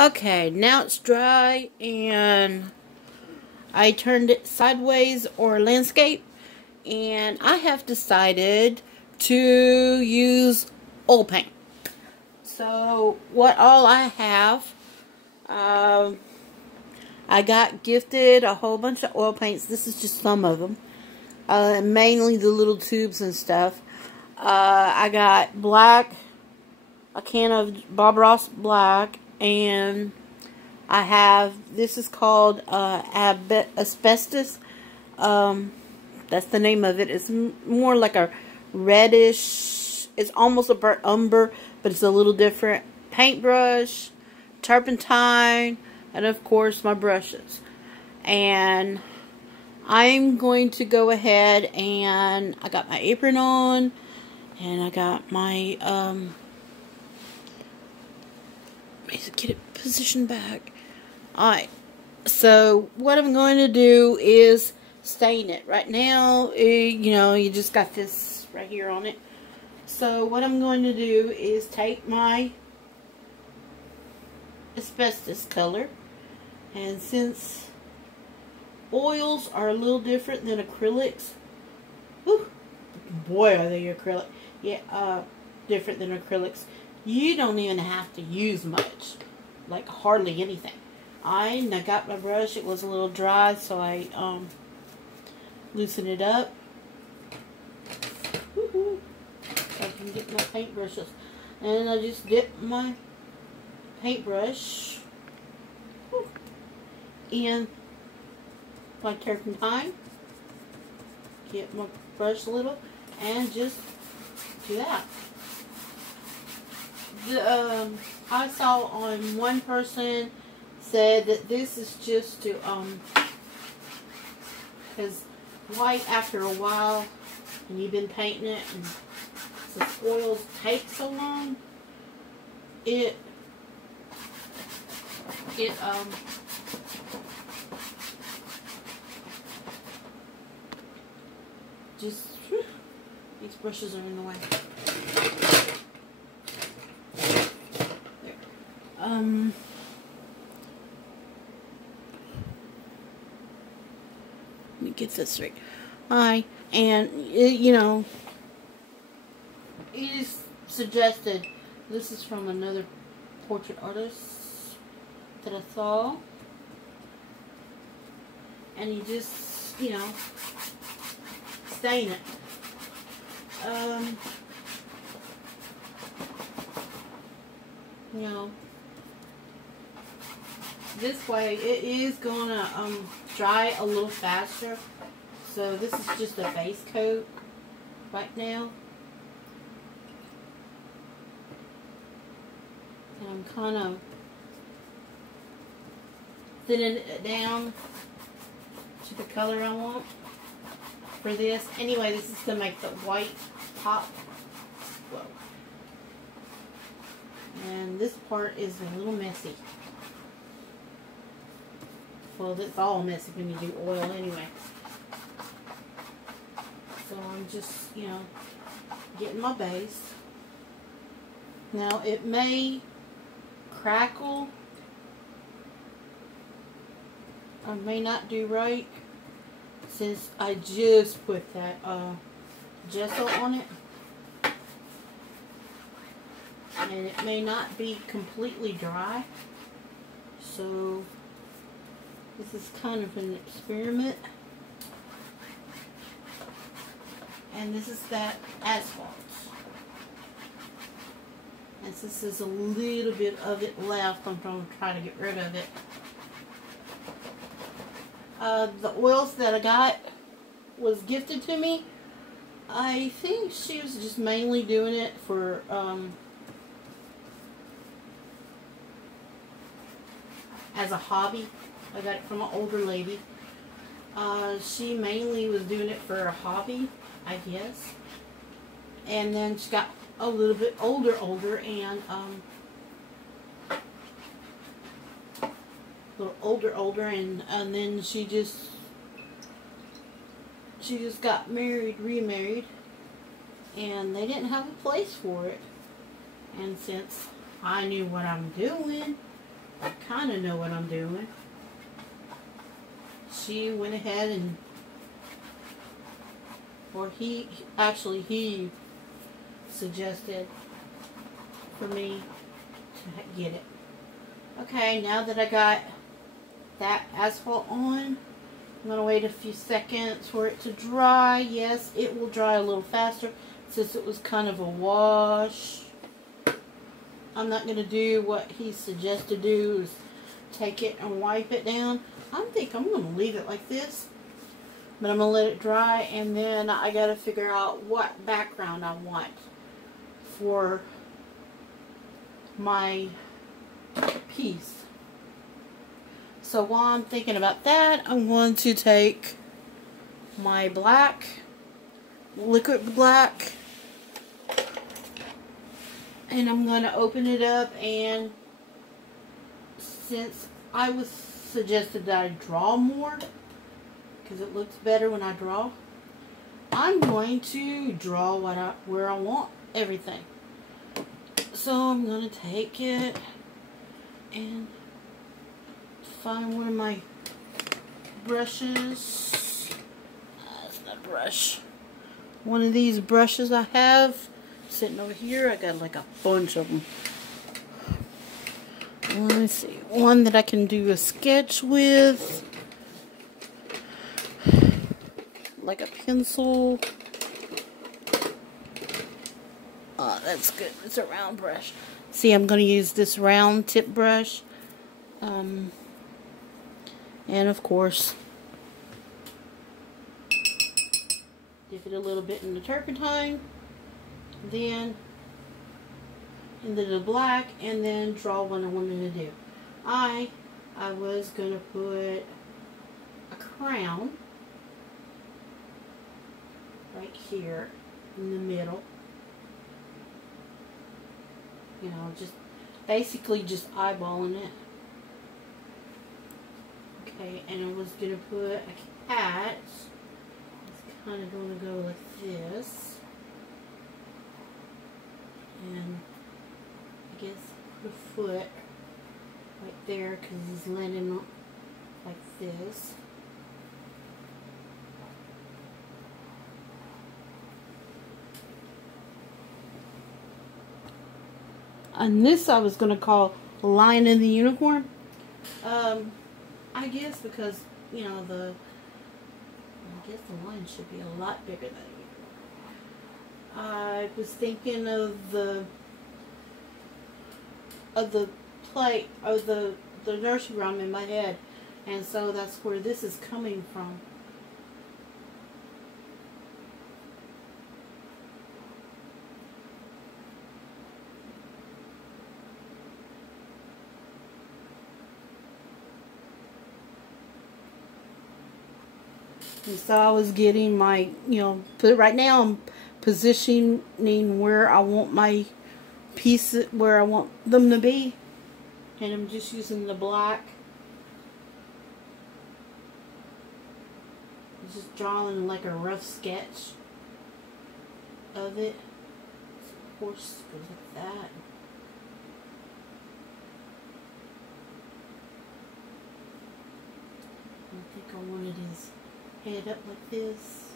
Okay, now it's dry and I turned it sideways or landscape, and I have decided to use oil paint. So what all I have, I got gifted a whole bunch of oil paints. This is just some of them, mainly the little tubes and stuff. I got black, a can of Bob Ross black, and I have, this is called asbestos. That's the name of it. It's more like a reddish, it's almost a burnt umber, but it's a little different. Paintbrush, turpentine, and of course my brushes. And I'm going to go ahead and I got my apron on, and I got my get it positioned back. Alright, so what I'm going to do is stain it. Right now, you know, you just got this right here on it. So what I'm going to do is take my asbestos color, and since oils are a little different than acrylics, whew, boy are they acrylic, yeah, different than acrylics. You don't even have to use much, like hardly anything. I got my brush, it was a little dry, so I loosened it up. So I can get my paintbrushes. And I just dip my paintbrush in my turpentine. Get my brush a little and just do that. I saw on one person said that this is just to because white after a while, and you've been painting it, and since oils take so long, it just whew, these brushes are in the way. Let me get this straight. Hi, and you know, it is suggested. This is from another portrait artist that I saw, and you just, you know, stain it. You know, this way it is gonna dry a little faster. So this is just a base coat right now, and I'm kind of thinning it down to the color I want for this. Anyway, this is to make the white pop. Whoa. And this part is a little messy. Well, it's all messy when you do oil anyway. So I'm just, you know, getting my base. Now, it may crackle. I may not do right, since I just put that gesso on it. And it may not be completely dry. So this is kind of an experiment. And this is that asphalt. And since there's a little bit of it left, I'm going to try to get rid of it. The oils that I got was gifted to me. I think she was just mainly doing it for as a hobby. I got it from an older lady. She mainly was doing it for a hobby, I guess. And then she got a little bit older, and a little older, and then she just got remarried, and they didn't have a place for it. And since I knew what I'm doing, I kind of know what I'm doing. She went ahead and, or he suggested for me to get it. Okay, now that I got that asphalt on, I'm going to wait a few seconds for it to dry. Yes, it will dry a little faster since it was kind of a wash. I'm not going to do what he suggested do, is take it and wipe it down. I think I'm going to leave it like this. But I'm going to let it dry, and then I got to figure out what background I want for my piece. So while I'm thinking about that, I'm going to take my black, liquid black, and I'm going to open it up, and since I was suggested that I draw more, because it looks better when I draw, I'm going to draw where I want everything. So I'm going to take it and find one of my brushes. That's not a brush. One of these brushes I have sitting over here. I got like a bunch of them. Let me see. One that I can do a sketch with. Like a pencil. Oh, that's good. It's a round brush. See, I'm going to use this round tip brush. And of course, dip it a little bit in the turpentine, then into the black, and then draw what I wanted to do. I was going to put a crown right here in the middle. You know, just basically just eyeballing it. Okay, and I was going to put a cat. It's kind of going to go like this. And I guess put a foot right there because he's landing like this. And this I was going to call Lion and the Unicorn. I guess because, you know, I guess the lion should be a lot bigger than a unicorn. I was thinking of the plate, of the nursery rhyme in my head. And so that's where this is coming from. And so I was getting my, you know, right now I'm positioning where I want my pieces, where I want them to be. And I'm just using the black. Just drawing like a rough sketch of it. So of course, goes like that. I think I wanted his head up like this.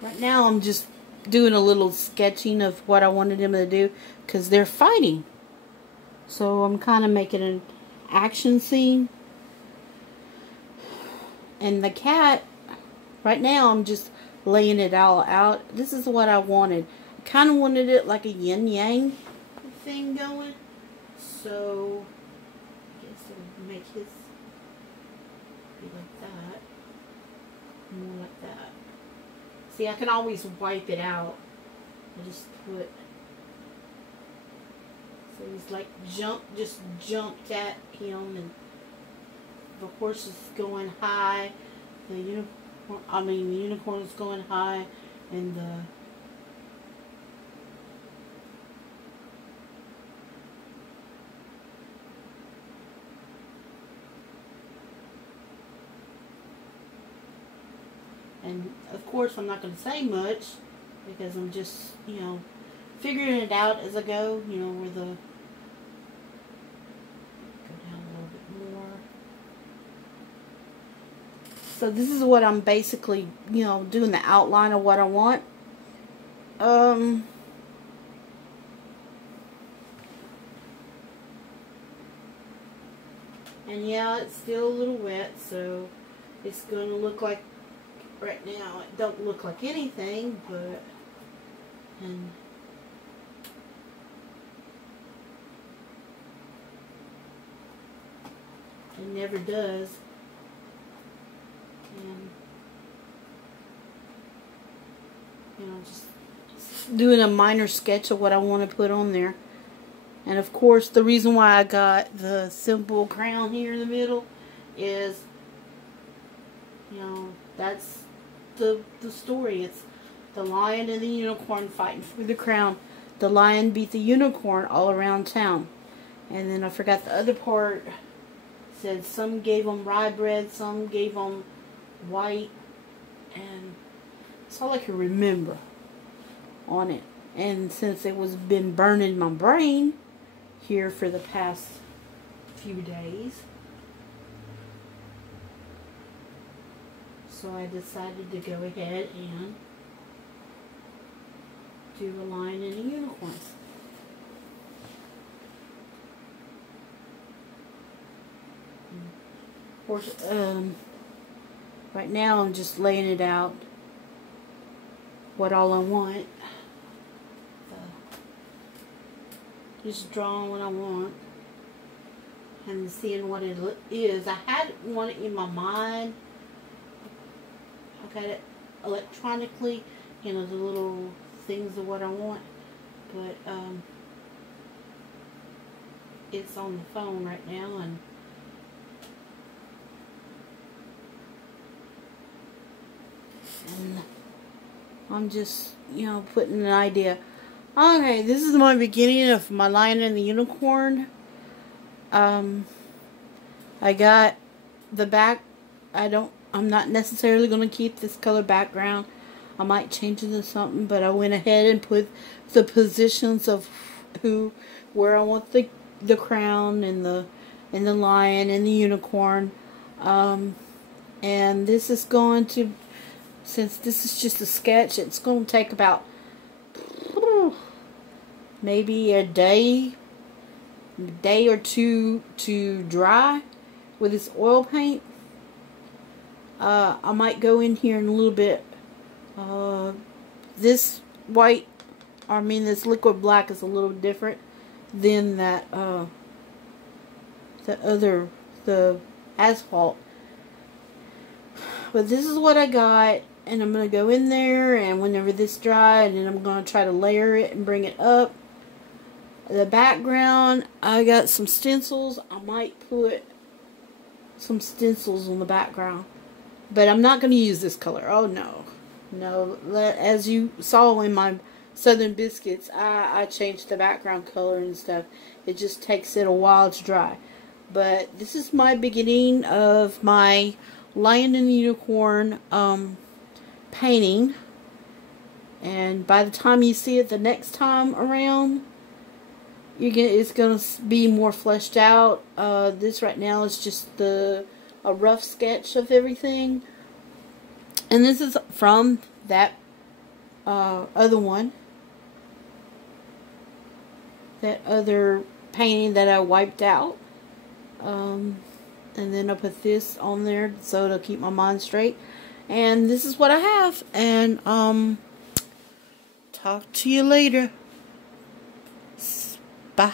Right now I'm just doing a little sketching of what I wanted him to do because they're fighting. So I'm kind of making an action scene. And the cat, right now I'm just laying it all out. This is what I wanted. I kind of wanted it like a yin-yang thing going. So make his be like that, more like that. See, I can always wipe it out. I just put, so he's like just jumped at him, and the horse is going high. The unicorn is going high, and And of course I'm not going to say much because I'm just, you know, figuring it out as I go, you know, where the, go down a little bit more. So this is what I'm basically, you know, doing the outline of what I want. And yeah, it's still a little wet, so it's going to look like, right now, it don't look like anything, but, and it never does. And, you know, just doing a minor sketch of what I want to put on there. And of course, the reason why I got the simple crown here in the middle is, you know, that's the story. It's the lion and the unicorn fighting for the crown. The lion beat the unicorn all around town. And then I forgot the other part. Said some gave them rye bread, some gave them white, and that's all I can remember on it. And since it was been burning my brain here for the past few days, so I decided to go ahead and do a lion and a unicorn. Of course, right now I'm just laying it out what all I want. Just drawing what I want and seeing what it is. I had one in my mind. I got it electronically, you know, the little things of what I want, but it's on the phone right now, and I'm just, you know, putting an idea. Okay, this is my beginning of my lion and the unicorn. I got the back. I'm not necessarily going to keep this color background. I might change it to something, but I went ahead and put the positions of where I want the crown and the lion and the unicorn. And this is going to, since this is just a sketch, it's going to take about maybe a day or two to dry with this oil paint. I might go in here in a little bit. This white, I mean this liquid black is a little different than that the asphalt. But this is what I got, and I'm going to go in there, and whenever this dry, and then I'm going to try to layer it and bring it up. The background, I got some stencils. I might put some stencils on the background, but I'm not going to use this color. Oh no, no. As you saw in my Southern Biscuits, I changed the background color and stuff. It just takes it a while to dry. But this is my beginning of my Lion and Unicorn painting, and by the time you see it the next time around, it's going to be more fleshed out. This right now is just a rough sketch of everything. And this is from that other one. That other painting that I wiped out. And then I put this on there so it'll keep my mind straight. And this is what I have. And talk to you later. Bye.